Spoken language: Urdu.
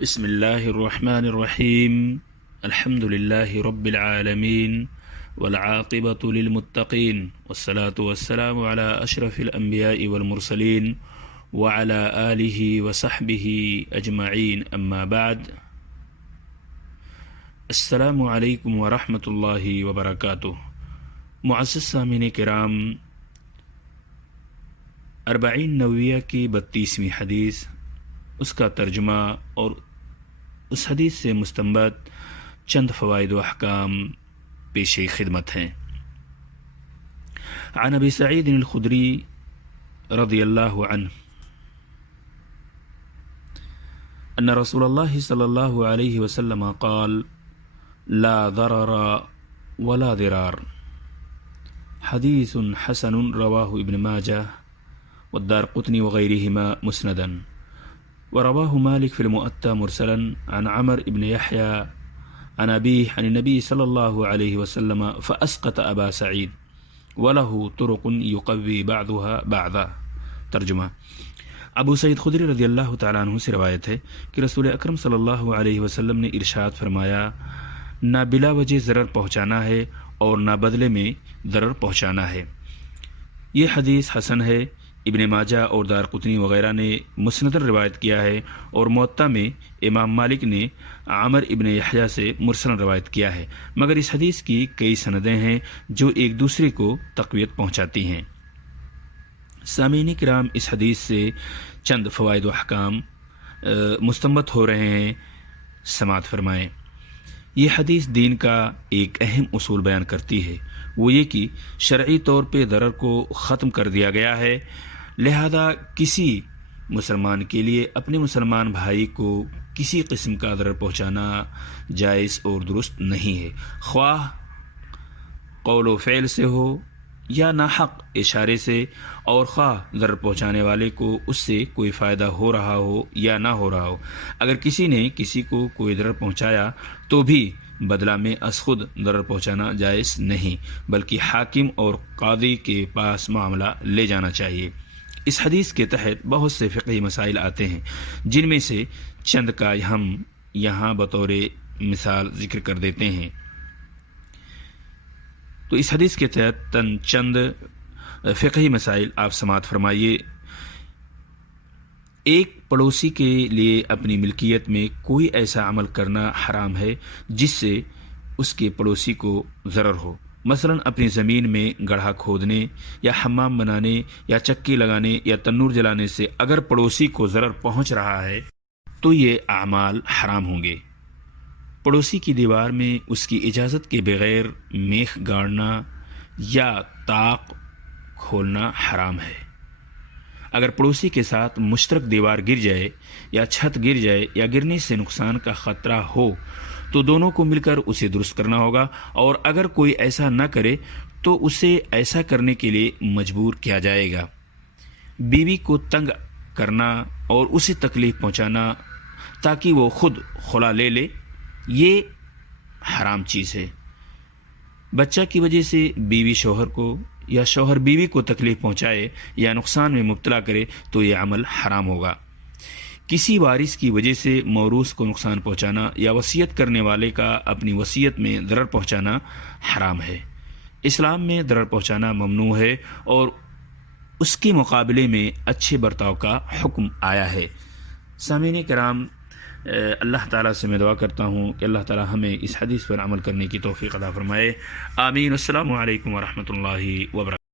بسم اللہ الرحمن الرحیم الحمد للہ رب العالمین والعاقبۃ للمتقین والصلاة والسلام علی اشرف الانبیاء والمرسلین وعلی آلہ وصحبہ اجمعین اما بعد السلام علیکم ورحمۃ اللہ وبرکاتہ۔ معزز سامعین کرام، اربعین نوویہ کی 32ویں حدیث، اس کا ترجمہ اور اس حدیث سے مستنبط چند فوائد و احکام پیش خدمت ہیں۔ عن ابی سعید الخدری رضی اللہ عنہ ان رسول اللہ صلی اللہ علیہ وسلم قال لا ضرر ولا ضرار، حدیث حسن رواہ ابن ماجہ والدارقطنی وغیرہما مسندا، ورواه مالك في المؤتى مرسلا عن عمر بن يحيى عن أبيه عن النبي صلى الله عليه وسلم فأسقط أبا سعيد وله طرق يقوي بعضها بعضا۔ ترجمہ: ابو سعید خدری رضی اللہ تعالیٰ عنہ سے روایت ہے کہ رسول اکرم صلی اللہ علیہ وسلم نے ارشاد فرمایا، نہ بلا وجہ ضرر پہنچانا ہے اور نہ بدلے میں ضرر پہنچانا ہے۔ یہ حدیث حسن ہے۔ ابن ماجہ اور دارقطنی وغیرہ نے مسندن روایت کیا ہے، اور موطا میں امام مالک نے عمر ابن یحییٰ سے مرسلن روایت کیا ہے، مگر اس حدیث کی کئی سندیں ہیں جو ایک دوسرے کو تقویت پہنچاتی ہیں۔ سامعین کرام، اس حدیث سے چند فوائد و احکام مستنبط ہو رہے ہیں، سماعت فرمائیں۔ یہ حدیث دین کا ایک اہم اصول بیان کرتی ہے، وہ یہ کہ شرعی طور پہ ضرر کو ختم کر دیا گیا ہے، لہذا کسی مسلمان کے لیے اپنے مسلمان بھائی کو کسی قسم کا ضرر پہنچانا جائز اور درست نہیں ہے، خواہ قول و فعل سے ہو یا ناحق اشارے سے، اور خواہ ضرر پہنچانے والے کو اس سے کوئی فائدہ ہو رہا ہو یا نہ ہو رہا ہو۔ اگر کسی نے کسی کو کوئی ضرر پہنچایا تو بھی بدلہ میں از خود ضرر پہنچانا جائز نہیں، بلکہ حاکم اور قاضی کے پاس معاملہ لے جانا چاہیے۔ اس حدیث کے تحت بہت سے فقہی مسائل آتے ہیں، جن میں سے چند کا ہم یہاں بطور مثال ذکر کر دیتے ہیں۔ تو اس حدیث کے تحت چند فقہی مسائل آپ سماعت فرمائیے۔ ایک پڑوسی کے لیے اپنی ملکیت میں کوئی ایسا عمل کرنا حرام ہے جس سے اس کے پڑوسی کو ضرر ہو، مثلا اپنی زمین میں گڑھا کھودنے یا حمام بنانے یا چکی لگانے یا تنور جلانے سے اگر پڑوسی کو ضرر پہنچ رہا ہے تو یہ اعمال حرام ہوں گے۔ پڑوسی کی دیوار میں اس کی اجازت کے بغیر میخ گاڑنا یا طاق کھولنا حرام ہے۔ اگر پڑوسی کے ساتھ مشترک دیوار گر جائے یا چھت گر جائے یا گرنے سے نقصان کا خطرہ ہو تو دونوں کو مل کر اسے درست کرنا ہوگا، اور اگر کوئی ایسا نہ کرے تو اسے ایسا کرنے کے لیے مجبور کیا جائے گا۔ بیوی کو تنگ کرنا اور اسے تکلیف پہنچانا تاکہ وہ خود خلا لے لے، یہ حرام چیز ہے۔ بچہ کی وجہ سے بیوی شوہر کو یا شوہر بیوی کو تکلیف پہنچائے یا نقصان میں مبتلا کرے تو یہ عمل حرام ہوگا۔ کسی وارث کی وجہ سے موروث کو نقصان پہنچانا یا وصیت کرنے والے کا اپنی وصیت میں ضرر پہنچانا حرام ہے۔ اسلام میں ضرر پہنچانا ممنوع ہے اور اس کے مقابلے میں اچھے برتاؤ کا حکم آیا ہے۔ سامعین کرام، اللہ تعالیٰ سے میں دعا کرتا ہوں کہ اللہ تعالیٰ ہمیں اس حدیث پر عمل کرنے کی توفیق عطا فرمائے۔ آمین۔ السلام علیکم ورحمۃ اللہ وبرکاتہ۔